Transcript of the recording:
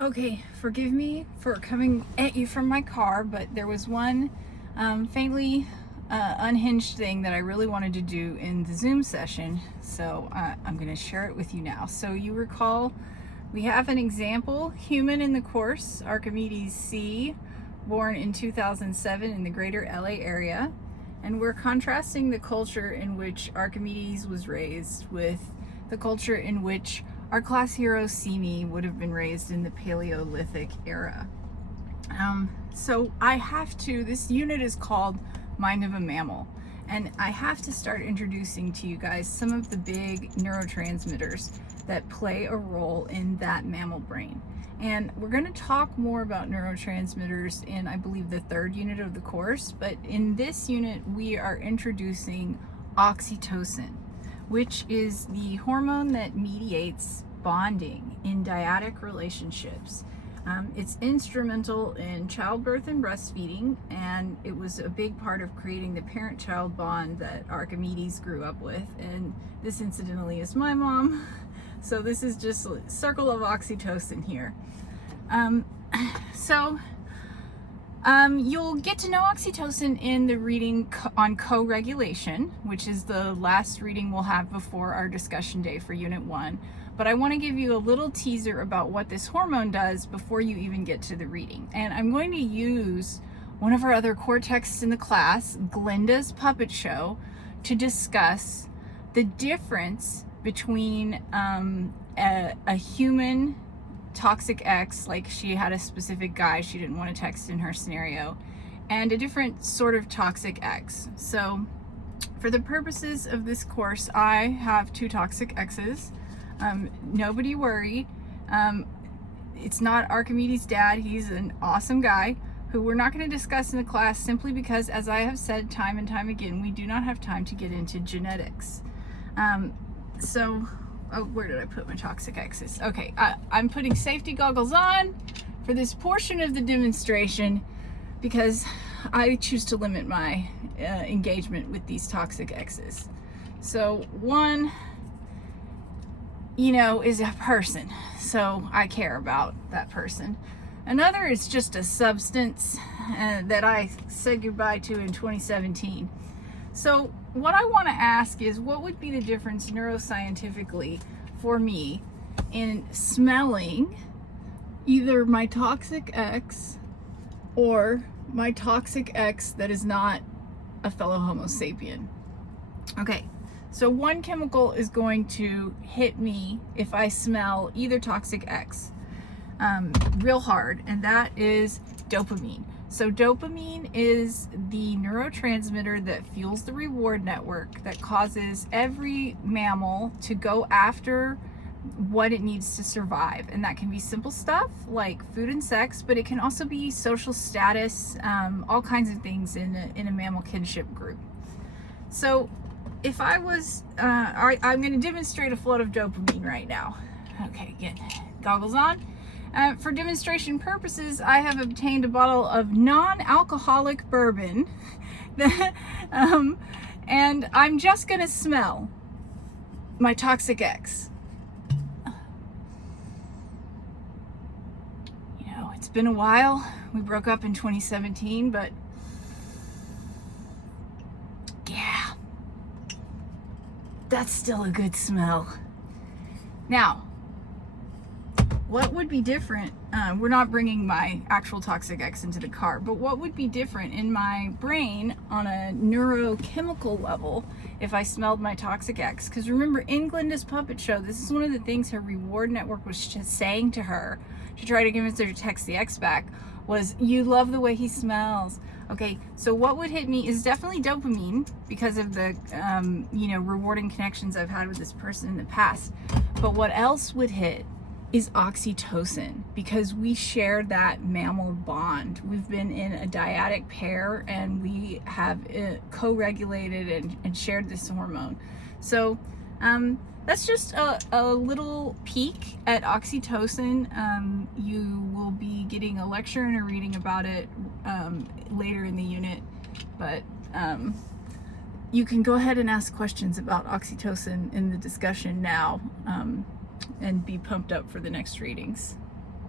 Okay, forgive me for coming at you from my car, but there was one faintly unhinged thing that I really wanted to do in the Zoom session, so I'm going to share it with you now. So you recall we have an example human in the course, Archimedes C, born in 2007 in the greater LA area, and we're contrasting the culture in which Archimedes was raised with the culture in which our class hero Simi would have been raised in the Paleolithic era. So this unit is called Mind of a Mammal, and I have to start introducing to you guys some of the big neurotransmitters that play a role in that mammal brain. And we're going to talk more about neurotransmitters in, I believe, the third unit of the course, but in this unit we are introducing oxytocin, which is the hormone that mediates bonding in dyadic relationships. It's instrumental in childbirth and breastfeeding, and it was a big part of creating the parent-child bond that Archimedes grew up with. And this, incidentally, is my mom. So this is just a circle of oxytocin here. You'll get to know oxytocin in the reading on co-regulation, which is the last reading we'll have before our discussion day for Unit 1. But I want to give you a little teaser about what this hormone does before you even get to the reading. And I'm going to use one of our other core texts in the class, Glinda's Puppet Show, to discuss the difference between a human toxic X, like she had a specific guy she didn't want to text in her scenario, and a different sort of toxic X. So for the purposes of this course, I have two toxic X's. Nobody worry. It's not Archimedes' dad. He's an awesome guy who we're not going to discuss in the class simply because, as I have said time and time again, we do not have time to get into genetics. Where did I put my toxic X's? Okay, I'm putting safety goggles on for this portion of the demonstration because I choose to limit my engagement with these toxic X's. So one, is a person, so I care about that person. Another is just a substance that I said goodbye to in 2017. So what I want to ask is, what would be the difference neuroscientifically for me in smelling either my toxic X or my toxic X that is not a fellow Homo sapien? Okay, so one chemical is going to hit me if I smell either toxic X real hard, and that is dopamine. So dopamine is the neurotransmitter that fuels the reward network that causes every mammal to go after what it needs to survive. And that can be simple stuff like food and sex, but it can also be social status, all kinds of things in a mammal kinship group. So if I was, I'm going to demonstrate a flood of dopamine right now. Okay, again, goggles on. For demonstration purposes, I have obtained a bottle of non-alcoholic bourbon, and I'm just going to smell my toxic X. It's been a while. We broke up in 2017, but yeah, that's still a good smell. Now, what would be different? We're not bringing my actual toxic X into the car, but what would be different in my brain on a neurochemical level if I smelled my toxic X? Because remember, in Glinda's Puppet Show, this is one of the things her reward network was just saying to her to try to convince her to text the X back was, you love the way he smells. Okay, so what would hit me is definitely dopamine because of the rewarding connections I've had with this person in the past. But what else would hit is oxytocin, because we share that mammal bond. We've been in a dyadic pair, and we have co-regulated and shared this hormone. So that's just a little peek at oxytocin. You will be getting a lecture and a reading about it later in the unit, but you can go ahead and ask questions about oxytocin in the discussion now, and be pumped up for the next readings.